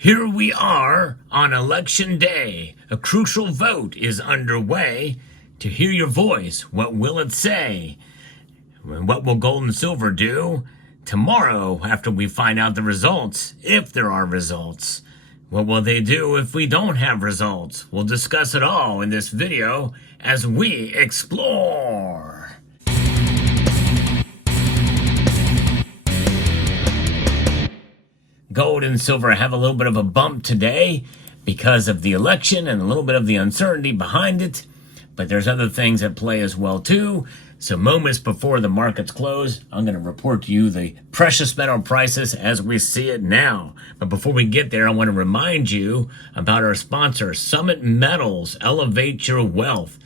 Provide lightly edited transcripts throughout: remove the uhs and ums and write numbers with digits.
Here we are on election day. A crucial vote is underway. To hear your voice, what will it say? What will gold and silver do? Tomorrow, after we find out the results, if there are results. What will they do if we don't have results? We'll discuss it all in this video as we explore. Gold and silver have a little bit of a bump today because of the election and a little bit of the uncertainty behind it. But there's other things at play as well too. So moments before the markets close, I'm going to report to you the precious metal prices as we see it now. But before we get there, I want to remind you about our sponsor, Summit Metals. Elevate your wealth.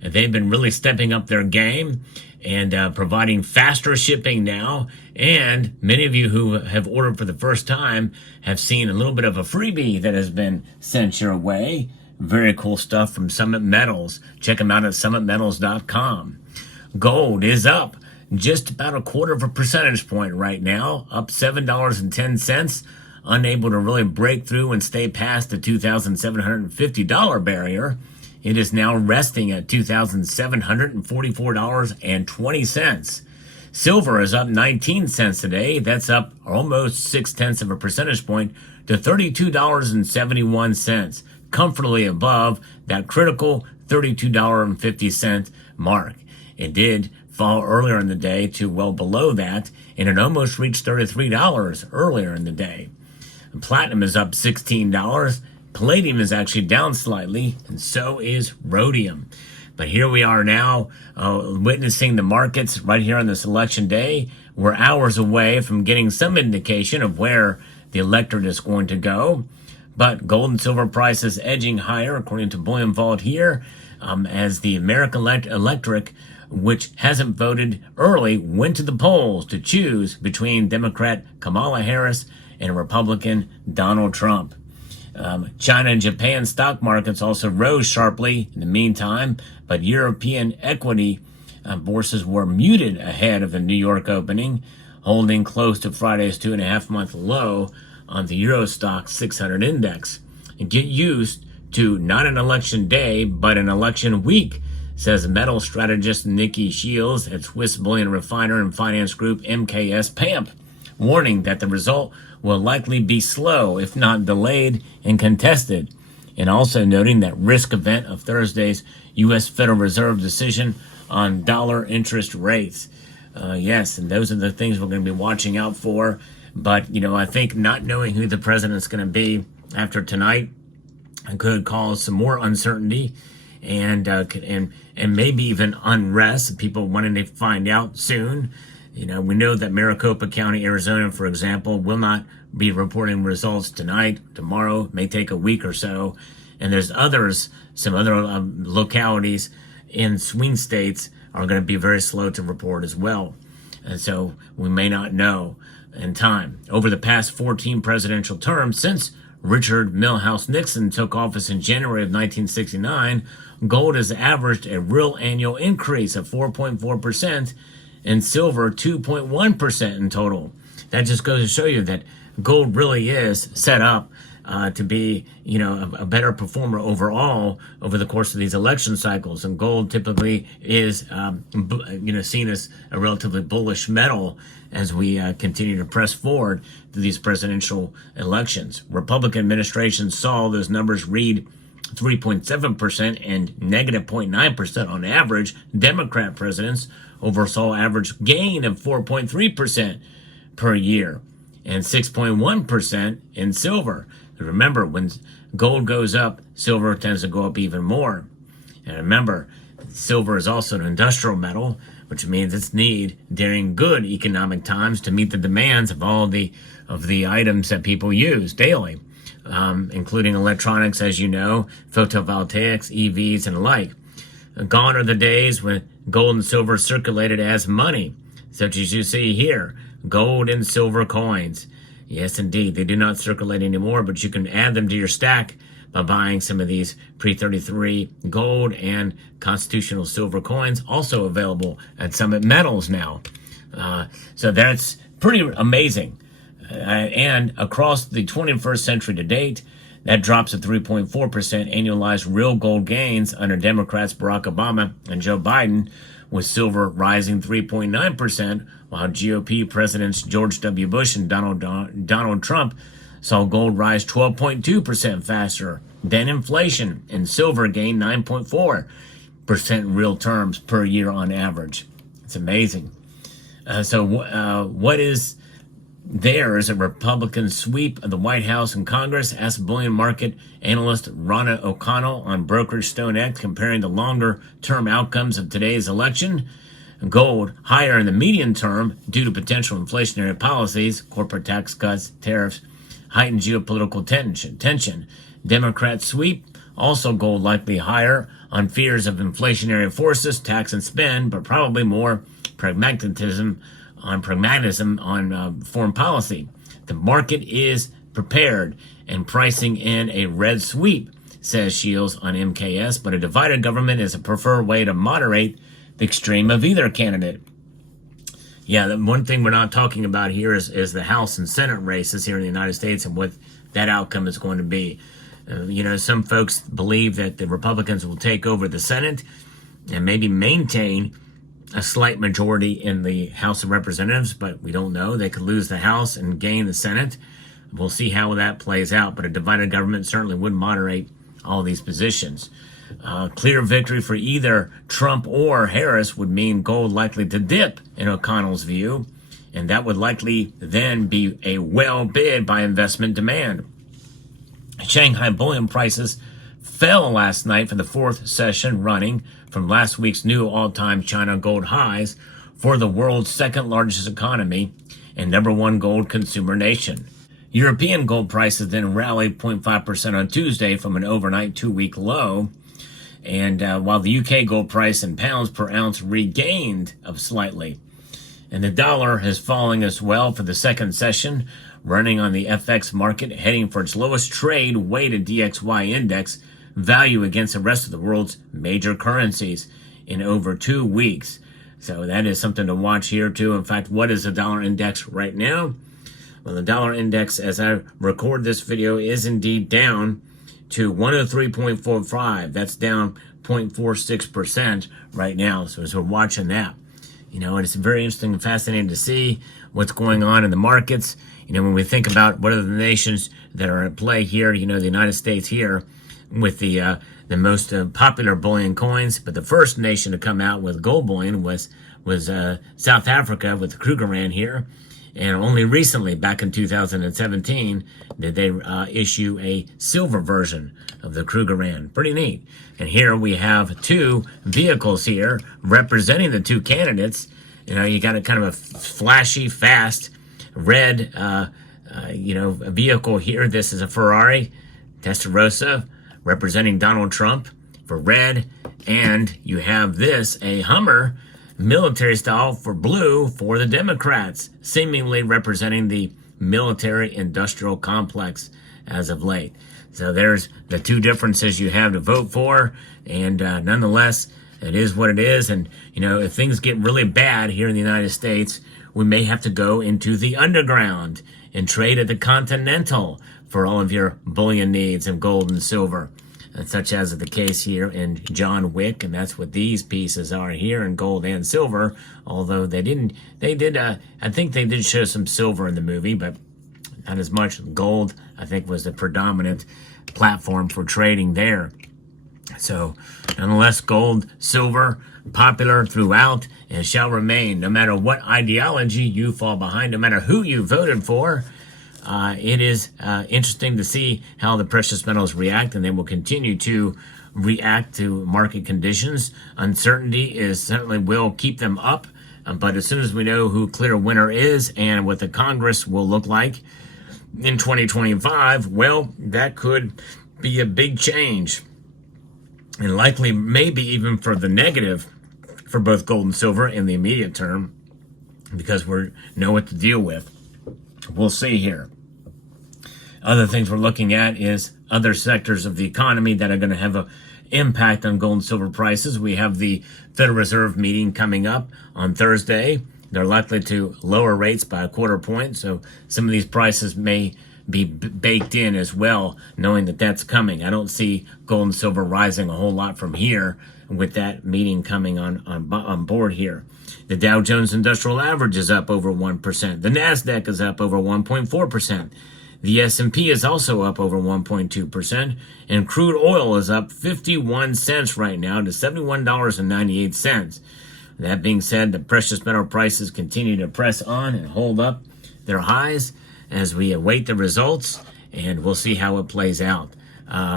And they've been really stepping up their game and providing faster shipping now. And many of you who have ordered for the first time have seen a little bit of a freebie that has been sent your way. Very cool stuff from Summit Metals. Check them out at summitmetals.com. Gold is up just about a quarter of a percentage point right now, up $7.10, unable to really break through and stay past the $2,750 barrier. It is now resting at $2,744.20. Silver is up 19 cents today. That's up almost 0.6 of a percentage point to $32.71, comfortably above that critical $32.50 mark. It did fall earlier in the day to well below that, and it almost reached $33 earlier in the day. Platinum is up $16. Palladium is actually down slightly, and so is rhodium. But here we are now, witnessing the markets right here on this election day. We're hours away from getting some indication of where the electorate is going to go. But gold and silver prices edging higher, according to Bullion Vault here, as the American electorate, which hasn't voted early, went to the polls to choose between Democrat Kamala Harris and Republican Donald Trump. China and Japan stock markets also rose sharply in the meantime, but European equity bourses were muted ahead of the New York opening, holding close to Friday's 2.5-month low on the Euro Stoxx 600 index. And get used to not an election day, but an election week, says metal strategist Nikki Shields at Swiss bullion refiner and finance group MKS PAMP, warning that the result will likely be slow, if not delayed and contested, and also noting that risk event of Thursday's U.S. Federal Reserve decision on dollar interest rates. Yes, and those are the things we're going to be watching out for. But, I think not knowing who the president's going to be after tonight could cause some more uncertainty and maybe even unrest, people wanting to find out soon. We know that Maricopa County, Arizona, for example, will not be reporting results tonight. Tomorrow may take a week or so. And there's some other localities in swing states are going to be very slow to report as well. And so we may not know in time. Over the past 14 presidential terms, since Richard Milhouse Nixon took office in January of 1969, gold has averaged a real annual increase of 4.4%. and silver 2.1% in total. That just goes to show you that gold really is set up to be, a better performer overall over the course of these election cycles. And gold typically is, seen as a relatively bullish metal as we continue to press forward to these presidential elections. Republican administrations saw those numbers read 3.7% and negative 0.9% on average. Democrat presidents oversaw average gain of 4.3% per year and 6.1% in silver. Remember, when gold goes up, silver tends to go up even more. And remember, silver is also an industrial metal, which means it's needed during good economic times to meet the demands of all the items that people use daily, including electronics, as you know, photovoltaics, EVs, and the like. Gone are the days when gold and silver circulated as money, such as you see here, gold and silver coins. Yes, indeed, they do not circulate anymore, but you can add them to your stack by buying some of these pre-33 gold and constitutional silver coins, also available at Summit Metals now. So that's pretty amazing. And across the 21st century to date, that drops to 3.4% annualized real gold gains under Democrats Barack Obama and Joe Biden, with silver rising 3.9%, while GOP presidents George W. Bush and Donald Trump saw gold rise 12.2% faster than inflation, and silver gained 9.4% in real terms per year on average. It's amazing. What is there is a Republican sweep of the White House and Congress, asked bullion market analyst Ronna O'Connell on brokerage StoneX, comparing the longer-term outcomes of today's election. Gold higher in the medium term due to potential inflationary policies, corporate tax cuts, tariffs, heightened geopolitical tension. Democrat sweep, also gold likely higher on fears of inflationary forces, tax and spend, but probably more pragmatism on foreign policy. The market is prepared and pricing in a red sweep, says Shields on MKS, but a divided government is a preferred way to moderate the extreme of either candidate. Yeah, the one thing we're not talking about here is the House and Senate races here in the United States and what that outcome is going to be. Some folks believe that the Republicans will take over the Senate and maybe maintain a slight majority in the House of Representatives, but we don't know. They could lose the House and gain the Senate. We'll see how that plays out, but a divided government certainly would moderate all these positions. Clear victory for either Trump or Harris would mean gold likely to dip, in O'Connell's view, and that would likely then be a well bid by investment demand. Shanghai bullion prices fell last night for the fourth session running from last week's new all-time China gold highs for the world's second largest economy and number one gold consumer nation. European gold prices then rallied 0.5% on Tuesday from an overnight 2-week low, and while the UK gold price in pounds per ounce regained slightly. And the dollar is falling as well for the second session, running on the FX market, heading for its lowest trade-weighted DXY index value against the rest of the world's major currencies in over 2 weeks. So that is something to watch here too. In fact, what is the dollar index right now? Well, the dollar index, as I record this video, is indeed down to 103.45. That's down 0.46% right now. So as we're watching that, and it's very interesting and fascinating to see what's going on in the markets. When we think about what are the nations that are at play here, the United States here, with the most popular bullion coins, but the first nation to come out with gold bullion was South Africa with the Krugerrand here, and only recently, back in 2017, did they issue a silver version of the Krugerrand. Pretty neat. And here we have two vehicles here representing the two candidates. You got a kind of a flashy, fast, red, vehicle here. This is a Ferrari Testarossa, representing Donald Trump for red, and you have this, a Hummer military style for blue for the Democrats, seemingly representing the military industrial complex as of late. So there's the two differences you have to vote for, and nonetheless, it is what it is. And if things get really bad here in the United States, we may have to go into the underground and trade at the Continental for all of your bullion needs of gold and silver, such as the case here in John Wick, and that's what these pieces are here in gold and silver, although I think they did show some silver in the movie, but not as much. Gold, I think, was the predominant platform for trading there. So, nonetheless, gold, silver, popular throughout and shall remain, no matter what ideology you fall behind, no matter who you voted for. It is interesting to see how the precious metals react, and they will continue to react to market conditions. Uncertainty certainly will keep them up, but as soon as we know who clear winner is and what the Congress will look like in 2025, well, that could be a big change, and likely maybe even for the negative for both gold and silver in the immediate term, because we know what to deal with. We'll see here. Other things we're looking at is other sectors of the economy that are going to have an impact on gold and silver prices. We have the Federal Reserve meeting coming up on Thursday, they're likely to lower rates by a quarter point. So some of these prices may be baked in as well, knowing that that's coming. I don't see gold and silver rising a whole lot from here with that meeting coming on board here. The Dow Jones Industrial Average is up over 1%. The NASDAQ is up over 1.4%. The S&P is also up over 1.2%. And crude oil is up 51 cents right now to $71.98. That being said, the precious metal prices continue to press on and hold up their highs as we await the results, and we'll see how it plays out.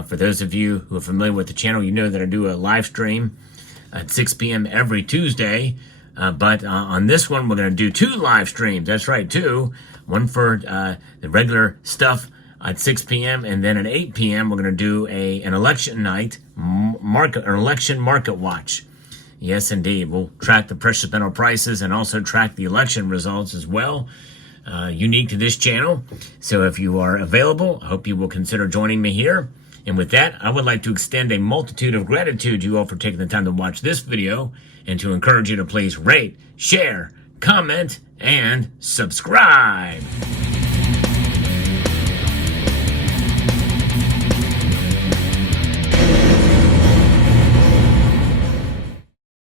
For those of you who are familiar with the channel, you know that I do a live stream at 6 p.m. every Tuesday. But on this one, we're going to do 2 live streams. That's right, 2. One for the regular stuff at 6 p.m. and then at 8 p.m. we're going to do an election night election market watch. Yes, indeed. We'll track the precious metal prices and also track the election results as well. Unique to this channel. So if you are available, I hope you will consider joining me here. And with that, I would like to extend a multitude of gratitude to you all for taking the time to watch this video and to encourage you to please rate, share, comment, and subscribe.